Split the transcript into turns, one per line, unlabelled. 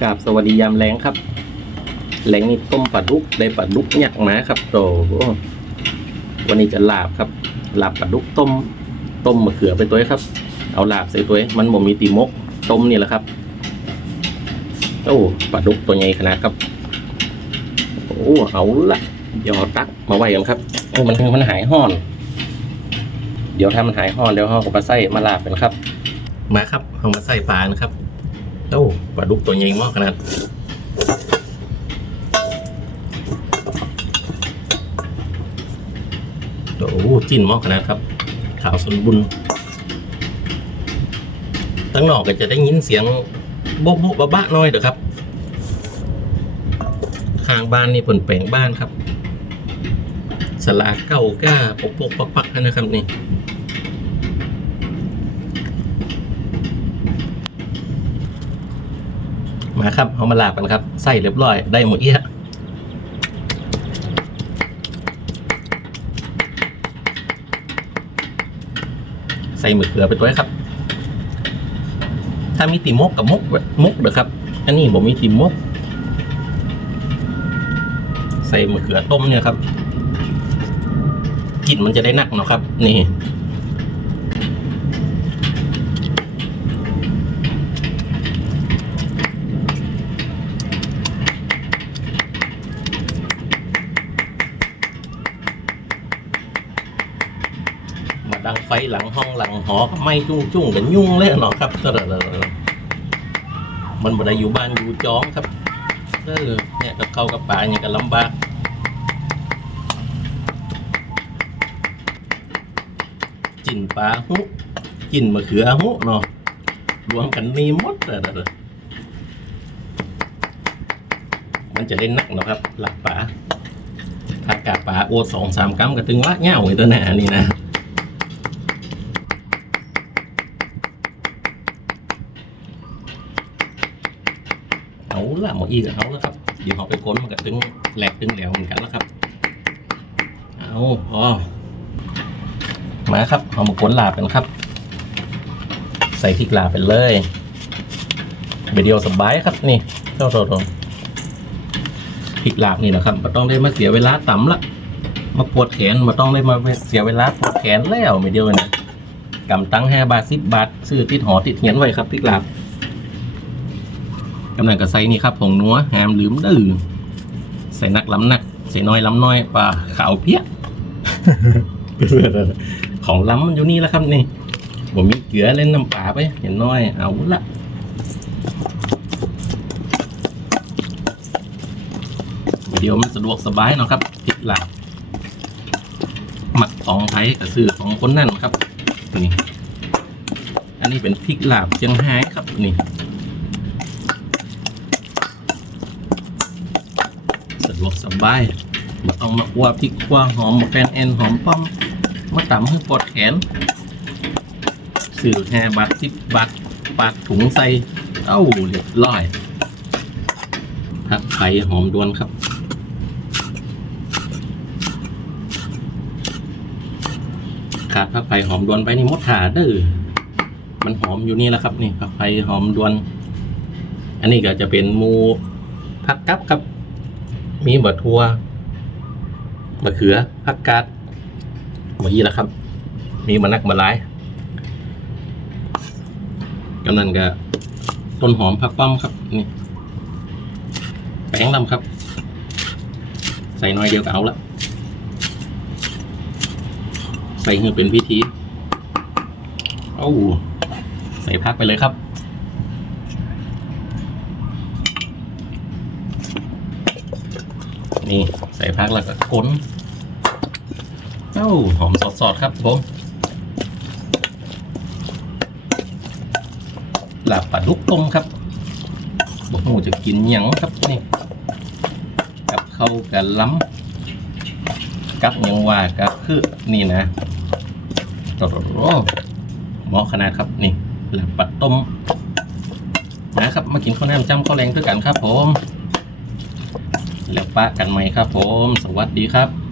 กราบสวัสดียามแรงครับแรงนี่ต้มปลาดุกได้ปลาดุกหยักมาครับโตวันนี้จะลาบครับลาบปลาดุกต้ม ต้มมะเขือไปตัวครับ เอาลาบใส่ตัวมันบ่มีตีมก ต้มนี่แหละครับโอ้ปลาดุกตัวใหญ่ขนาดครับโอ้เอาละเดี๋ยวเอตักมาไว้กันครับโอ้มันมันหายห่อน เดี๋ยวถ้ามันหายห่อนเดี๋ยวเราก็มาใส่มาลาบกันครับ มาครับเอามาใส่ปลานะครับ โอ้ปลาดุกตัวใหญ่มากขนาดโอ้จิ้นมากขนาดครับ ขาวสมบุญตั้งนอกก็จะได้ยินเสียงโบ๊ะโบ๊ะบะบะน้อยเด้อครับข้างบ้านนี่ผลแปลงบ้านครับสลาเก้าก้าปกปกปักปักนะครับนี่ มาครับเอามาลาบกันครับใส่เรียบร้อยได้หมดเอี้ยใส่มะเขือไปด้วยครับ ถ้ามีติมกกับมกมกเด้อครับ อันนี้ผมมีติมก ใส่มะเขือต้มเนี่ยครับกลิ่นมันจะได้นักเนาะครับ นี่ ไฟหลังห้องหลังหอไม่จุ้งจุ้งกันยุ่งเลยเนาะครับก็มันบ่ได้อยู่บ้านอยู่จ้องครับเออเนี่ยกับเขากับป่าเนี่ยก็ลำบากจินปลาหุจินมะเขือหุเนาะรวมกันนี่มดเลยเลยมันจะได้นักเนาะครับหลักป่าถ้ากาป่าโอสองสามกัมก็ตึงว่าเง่าไอ้ตัวหน้านี่นะ เอา ล่ะหมออีกับเขาแล้วครับ เดี๋ยวเขาไปค้นมันก็ตึงแหลกตึงแหลวเหมือนกันแล้วครับ เอาพอมาครับเอามาค้นลาบกันครับ ใส่พริกลาบไปเลยเบเดียวสบายครับนี่เท่าตรงพริกลาบนี่นะครับมาต้องได้มาเสียเวลาต่ำละมาปวดแขนมาต้องได้มาเสียเวลาปวดแขนแล้วไม่เดียวเนี่ยกำตั้งห้าบาทสิบบาทซื้อติดหอติดเหียนไว้ครับพริกลาบ กำลังกับใส่นี่ครับผงนัวหามลืมดื้อใส่นักล้ำนักใส่น้อยล้ำน้อยปลาขาวเพี้ยของล้ำมันอยู่นี่แล้วครับนี่ผมมีเกลือเล่นน้ำปลาไปเห็นน้อยเอาละเดี๋ยวมันสะดวกสบายเนาะครับติดหลักหมักของไทยกับซื้อของคนนั่นครับนี่อันนี้เป็นพริกลาบเชียงไฮ้ครับนี่ สะ ดวกสบายมาต้องมาคั่วพริกคั่วหอมมาแฟนแอนหอมป้อม มาตำให้ปวดแขนสื่อแฮบัตสิบบาทปาดถุงใส่เอ้าเรียบร้อยผัดไข่หอมดวนครับขาดผักไผ่หอมดวนไปนี่มดถาเด้อมันหอมอยู่นี่แหละครับ นี่ผักไผ่หอมดวน อันนี้ก็จะเป็นมูผักกับครับ มีบะทัวมะเขือผักกาดหมดยี่แล้วครับ มีมะนักมะลายกำนันก็ต้นหอมผักป้อมครับ นี่ แป้งลำครับ ใส่น้อยเดียวก็เอาละใส่ให้เป็นพิธีเอ้ใส่พักไปเลยครับ นี่ใส่พักแล้วก็ก้นเอ้าหอมสดๆครับผมลาบปลาดุกต้มครับบอกหมูจะกินหยังครับนี่กับเข้ากับล้ำกับยังว่ากับคือนี่นะโอ้โหเหมาะขนาดครับนี่ลาบปลาต้มนะครับมากินข้าวแหนมจำข้าวแรงด้วยกันครับผม แล้วปะกันไหมครับผม สวัสดีครับ